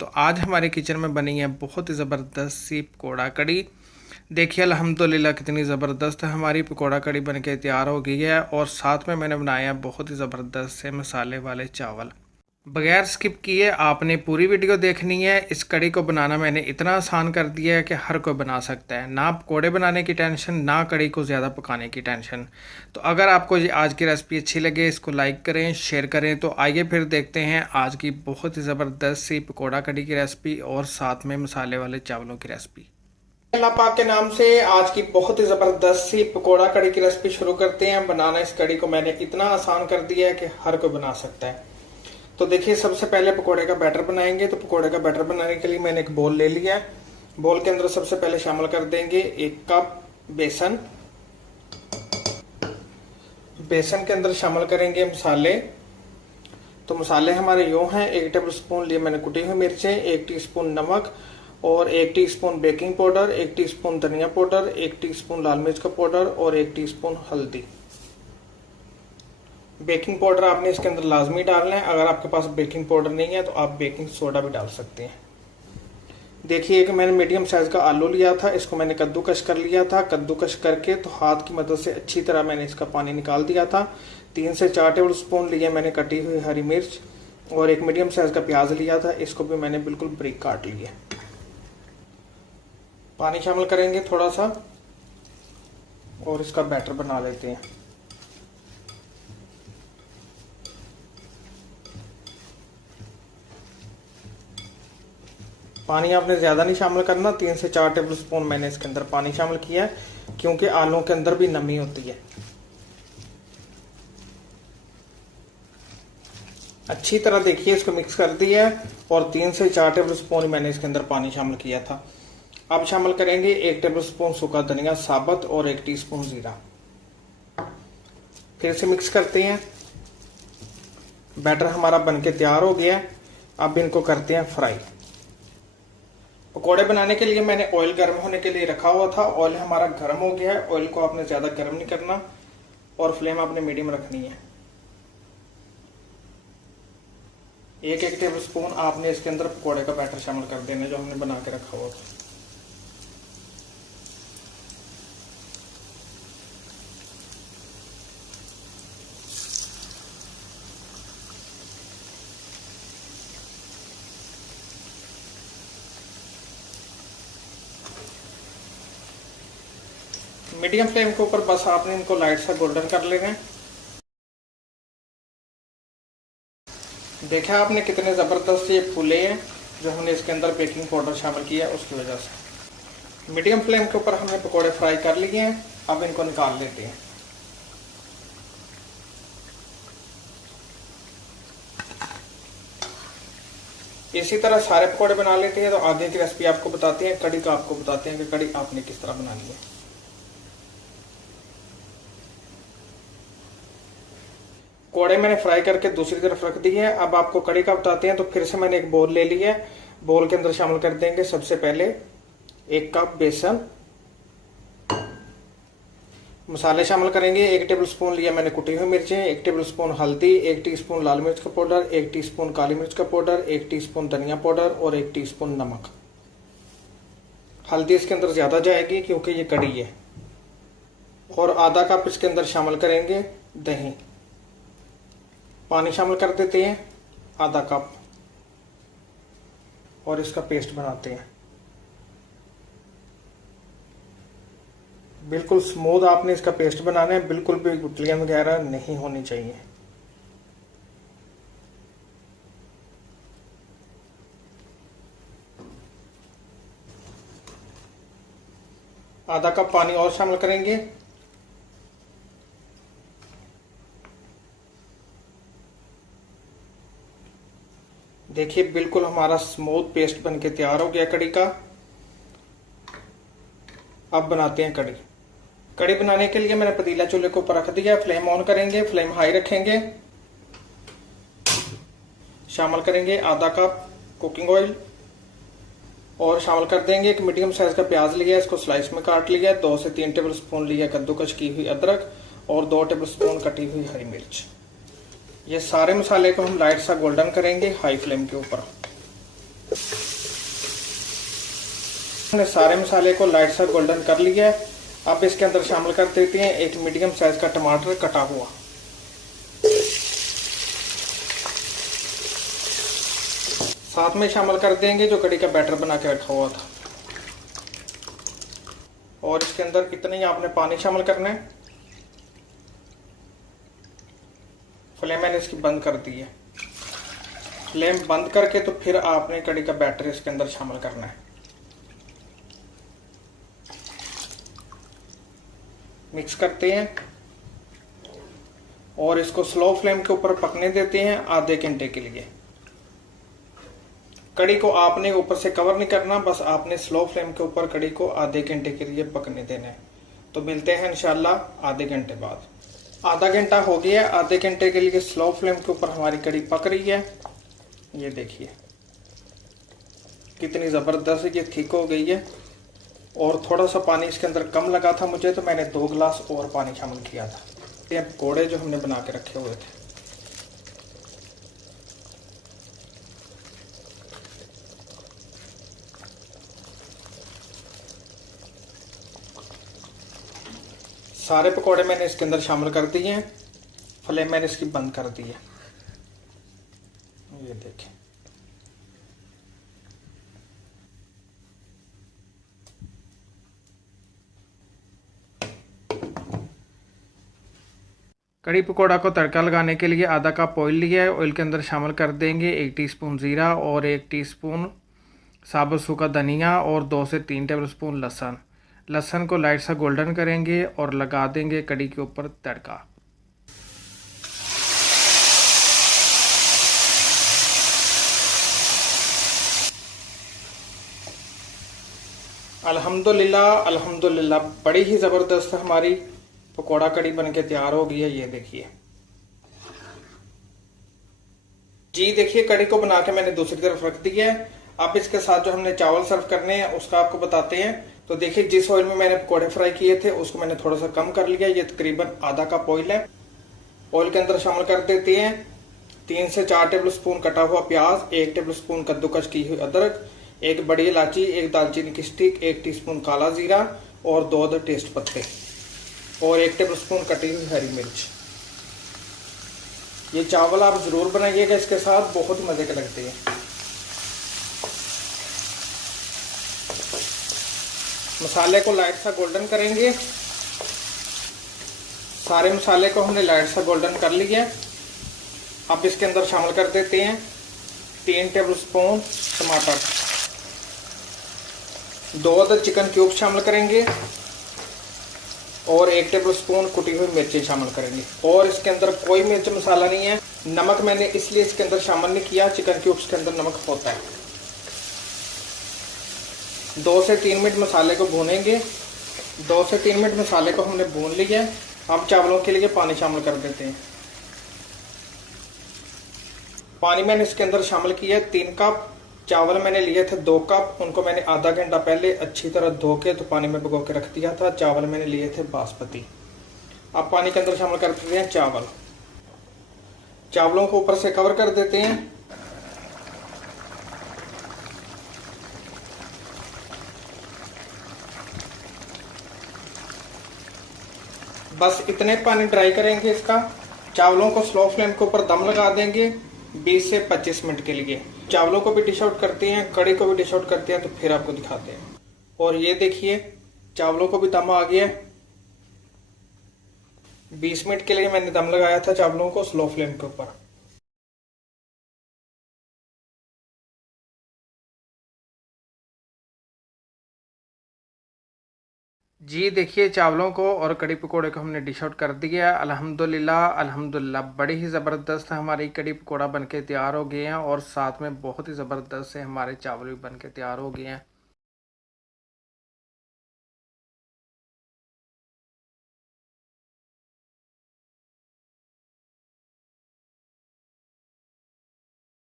तो आज हमारे किचन में बनी है बहुत ही ज़बरदस्त सी पकौड़ा कड़ी। देखिए अल्हम्दुलिल्लाह कितनी ज़बरदस्त हमारी पकौड़ा कड़ी बन के तैयार हो गई है। और साथ में मैंने बनाया बहुत ही ज़बरदस्त से मसाले वाले चावल। बगैर स्किप किए आपने पूरी वीडियो देखनी है। इस कड़ी को बनाना मैंने इतना आसान कर दिया है कि हर कोई बना सकता है। ना पकौड़े बनाने की टेंशन, ना कड़ी को ज़्यादा पकाने की टेंशन। तो अगर आपको ये आज की रेसिपी अच्छी लगे, इसको लाइक करें, शेयर करें। तो आइए फिर देखते हैं आज की बहुत ही ज़बरदस्त सी पकौड़ा कड़ी की रेसिपी और साथ में मसाले वाले चावलों की रेसिपी। अल्लाह पाक के नाम से आज की बहुत ही ज़बरदस्त सी पकौड़ा कड़ी की रेसिपी शुरू करते हैं। बनाना इस कड़ी को मैंने इतना आसान कर दिया है कि हर कोई बना सकता है। तो देखिए सबसे पहले पकोड़े का बैटर बनाएंगे। तो पकोड़े का बैटर बनाने के लिए मैंने एक बोल ले लिया है। बोल के अंदर सबसे पहले शामिल कर देंगे 1 कप बेसन। बेसन के अंदर शामिल करेंगे मसाले। तो मसाले हमारे यूँ हैं, 1 टेबल स्पून लिए मैंने कुटी हुई मिर्चें, 1 टीस्पून नमक और 1 टीस्पून बेकिंग पाउडर, 1 टीस्पून धनिया पाउडर, 1 टीस्पून लाल मिर्च का पाउडर और 1 टीस्पून हल्दी। बेकिंग पाउडर आपने इसके अंदर लाजमी डालना है। अगर आपके पास बेकिंग पाउडर नहीं है तो आप बेकिंग सोडा भी डाल सकते हैं। देखिए कि मैंने मीडियम साइज का आलू लिया था, इसको मैंने कद्दूकश कर लिया था। कद्दूकश करके तो हाथ की मदद से अच्छी तरह मैंने इसका पानी निकाल दिया था। 3 से 4 टेबल स्पून लिए मैंने कटी हुई हरी मिर्च और एक मीडियम साइज का प्याज लिया था, इसको भी मैंने बिल्कुल बारीक काट लिया। पानी शामिल करेंगे थोड़ा सा और इसका बैटर बना लेते हैं। पानी आपने ज़्यादा नहीं शामिल करना, 3 से 4 टेबल स्पून मैंने इसके अंदर पानी शामिल किया है क्योंकि आलू के अंदर भी नमी होती है। अच्छी तरह देखिए इसको मिक्स कर दिया है और 3 से 4 टेबल स्पून मैंने इसके अंदर पानी शामिल किया था। अब शामिल करेंगे 1 टेबल स्पून सूखा धनिया साबुत और 1 टीस्पून जीरा। फिर से मिक्स करते हैं। बैटर हमारा बनके तैयार हो गया है। अब इनको करते हैं फ्राई। पकोड़े बनाने के लिए मैंने ऑयल गर्म होने के लिए रखा हुआ था। ऑयल हमारा गर्म हो गया है। ऑयल को आपने ज़्यादा गर्म नहीं करना और फ्लेम आपने मीडियम रखनी है। 1 टेबल स्पून आपने इसके अंदर पकोड़े का बैटर शामिल कर देना जो हमने बना के रखा हुआ था। मीडियम फ्लेम के ऊपर बस आपने इनको लाइट सा गोल्डन कर लेना है। देखा आपने कितने ज़बरदस्त ये फूले हैं जो हमने इसके अंदर बेकिंग पाउडर शामिल किया है उसकी वजह से। मीडियम फ्लेम के ऊपर हमने पकोड़े फ्राई कर लिए हैं। अब इनको निकाल लेते हैं। इसी तरह सारे पकोड़े बना लेते हैं। तो आगे की रेसिपी आपको बताते हैं, कड़ी का आपको बताते हैं कि कड़ी आपने किस तरह बनानी है। पकोड़े मैंने फ्राई करके दूसरी तरफ रख दी है। अब आपको कड़ी का बताते हैं। तो फिर से मैंने एक बोल ले लिया है। बोल के अंदर शामिल कर देंगे सबसे पहले 1 कप बेसन। मसाले शामिल करेंगे। 1 टेबल स्पून लिया मैंने कुटी हुई मिर्चें, 1 टेबल स्पून हल्दी, 1 टीस्पून लाल मिर्च का पाउडर, 1 टीस्पून काली मिर्च का पाउडर, 1 टीस्पून धनिया पाउडर और 1 टीस्पून नमक। हल्दी इसके अंदर ज़्यादा जाएगी क्योंकि ये कड़ी है। और आधा कप इसके अंदर शामिल करेंगे दही। पानी शामिल कर देते हैं आधा कप और इसका पेस्ट बनाते हैं। बिल्कुल स्मूथ आपने इसका पेस्ट बनाना है, बिल्कुल भी गुठलियां वगैरह नहीं होनी चाहिए। आधा कप पानी और शामिल करेंगे। देखिए बिल्कुल हमारा स्मूथ पेस्ट बनके तैयार हो गया कड़ी का। अब बनाते हैं कड़ी। कड़ी बनाने के लिए मैंने पतीला चूल्हे के ऊपर रख दिया। फ्लेम ऑन करेंगे, फ्लेम हाई रखेंगे। शामिल करेंगे आधा कप कुकिंग ऑयल और शामिल कर देंगे एक मीडियम साइज का प्याज लिया, इसको स्लाइस में काट लिया। 2 से 3 टेबल स्पून लिया कद्दूकश की हुई अदरक और 2 टेबल स्पून कटी हुई हरी मिर्च। ये सारे मसाले को हम लाइट सा गोल्डन करेंगे हाई फ्लेम के ऊपर। हमने सारे मसाले को लाइट सा गोल्डन कर लिया है। अब इसके अंदर शामिल कर देते हैं एक मीडियम साइज का टमाटर कटा हुआ। साथ में शामिल कर देंगे जो कड़ी का बैटर बना के रखा हुआ था, और इसके अंदर इतना ही आपने पानी शामिल करना है। फ्लेम मैंने इसकी बंद कर दी है। फ्लेम बंद करके तो फिर आपने कड़ी का बैटर इसके अंदर शामिल करना है। मिक्स करते हैं और इसको स्लो फ्लेम के ऊपर पकने देते हैं आधे घंटे के लिए। कड़ी को आपने ऊपर से कवर नहीं करना, बस आपने स्लो फ्लेम के ऊपर कड़ी को आधे घंटे के लिए पकने देना है। तो मिलते हैं इंशाल्लाह आधे घंटे बाद। आधा घंटा हो गया। आधे घंटे के लिए स्लो फ्लेम के ऊपर हमारी कड़ी पक रही है। ये देखिए कितनी ज़बरदस्त ये थिक हो गई है। और थोड़ा सा पानी इसके अंदर कम लगा था मुझे, तो मैंने 2 गिलास और पानी शामिल किया था। ये पकौड़े जो हमने बना के रखे हुए थे। सारे पकौड़े मैंने इसके अंदर शामिल कर दिए हैं। फ्लेम मैंने इसकी बंद कर दी है। ये देखें कड़ी पकौड़ा को तड़का लगाने के लिए आधा कप ऑयल लिया है। ऑयल के अंदर शामिल कर देंगे 1 टीस्पून ज़ीरा और 1 टीस्पून साबुत सूखा धनिया और 2 से 3 टेबलस्पून लहसुन। लहसुन को लाइट सा गोल्डन करेंगे और लगा देंगे कड़ी के ऊपर तड़का। अल्हम्दुलिल्लाह अल्हम्दुलिल्लाह बड़ी ही ज़बरदस्त हमारी पकौड़ा कड़ी बनके तैयार हो गई है। ये देखिए जी, देखिए कड़ी को बना के मैंने दूसरी तरफ रख दिया है। अब इसके साथ जो हमने चावल सर्व करने हैं उसका आपको बताते हैं। तो देखिए जिस ऑयल में मैंने पकौड़े फ्राई किए थे उसको मैंने थोड़ा सा कम कर लिया। ये तकरीबन आधा कप ऑयल है। ऑयल के अंदर शामिल कर देते हैं 3 से 4 टेबलस्पून कटा हुआ प्याज, 1 टेबलस्पून कद्दूकस की हुई अदरक, 1 बड़ी इलायची, 1 दालचीनी की स्टिक, 1 टीस्पून काला जीरा और 2 अदर टेस्ट पत्ते और 1 टेबलस्पून कटी हुई हरी मिर्च। ये चावल आप जरूर बनाइएगा, इसके साथ बहुत मजे के लगते हैं। मसाले को लाइट सा गोल्डन करेंगे। सारे मसाले को हमने लाइट सा गोल्डन कर लिया। अब इसके अंदर शामिल कर देते हैं 3 टेबलस्पून टमाटर, 2 अदर चिकन क्यूब शामिल करेंगे और 1 टेबलस्पून कुटी हुई मिर्चें शामिल करेंगे। और इसके अंदर कोई मिर्च मसाला नहीं है। नमक मैंने इसलिए इसके अंदर शामिल नहीं किया, चिकन क्यूब्स के अंदर नमक होता है। 2 से 3 मिनट मसाले को भूनेंगे। 2 से 3 मिनट मसाले को हमने भून लिया। अब चावलों के लिए पानी शामिल कर देते हैं। पानी मैंने इसके अंदर शामिल किया है 3 कप। चावल मैंने लिए थे 2 कप, उनको मैंने आधा घंटा पहले अच्छी तरह धो के तो पानी में भिगो के रख दिया था। चावल मैंने लिए थे बासमती। अब पानी के अंदर शामिल कर देते हैं चावल। चावलों को ऊपर से कवर कर देते हैं। बस इतने पानी ड्राई करेंगे इसका। चावलों को स्लो फ्लेम के ऊपर दम लगा देंगे 20 से 25 मिनट के लिए। चावलों को भी डिश आउट करते हैं, कड़ी को भी डिश आउट करते हैं, तो फिर आपको दिखाते हैं। और ये देखिए चावलों को भी दम आ गया है। 20 मिनट के लिए मैंने दम लगाया था चावलों को स्लो फ्लेम के ऊपर। जी देखिए चावलों को और कड़ी पकोड़े को हमने डिश आउट कर दिया। अल्हम्दुलिल्लाह अल्हम्दुलिल्लाह बड़ी ही ज़बरदस्त हमारी कड़ी पकोड़ा बनके तैयार हो गए हैं और साथ में बहुत ही ज़बरदस्त से हमारे चावल भी बनके तैयार हो गए हैं।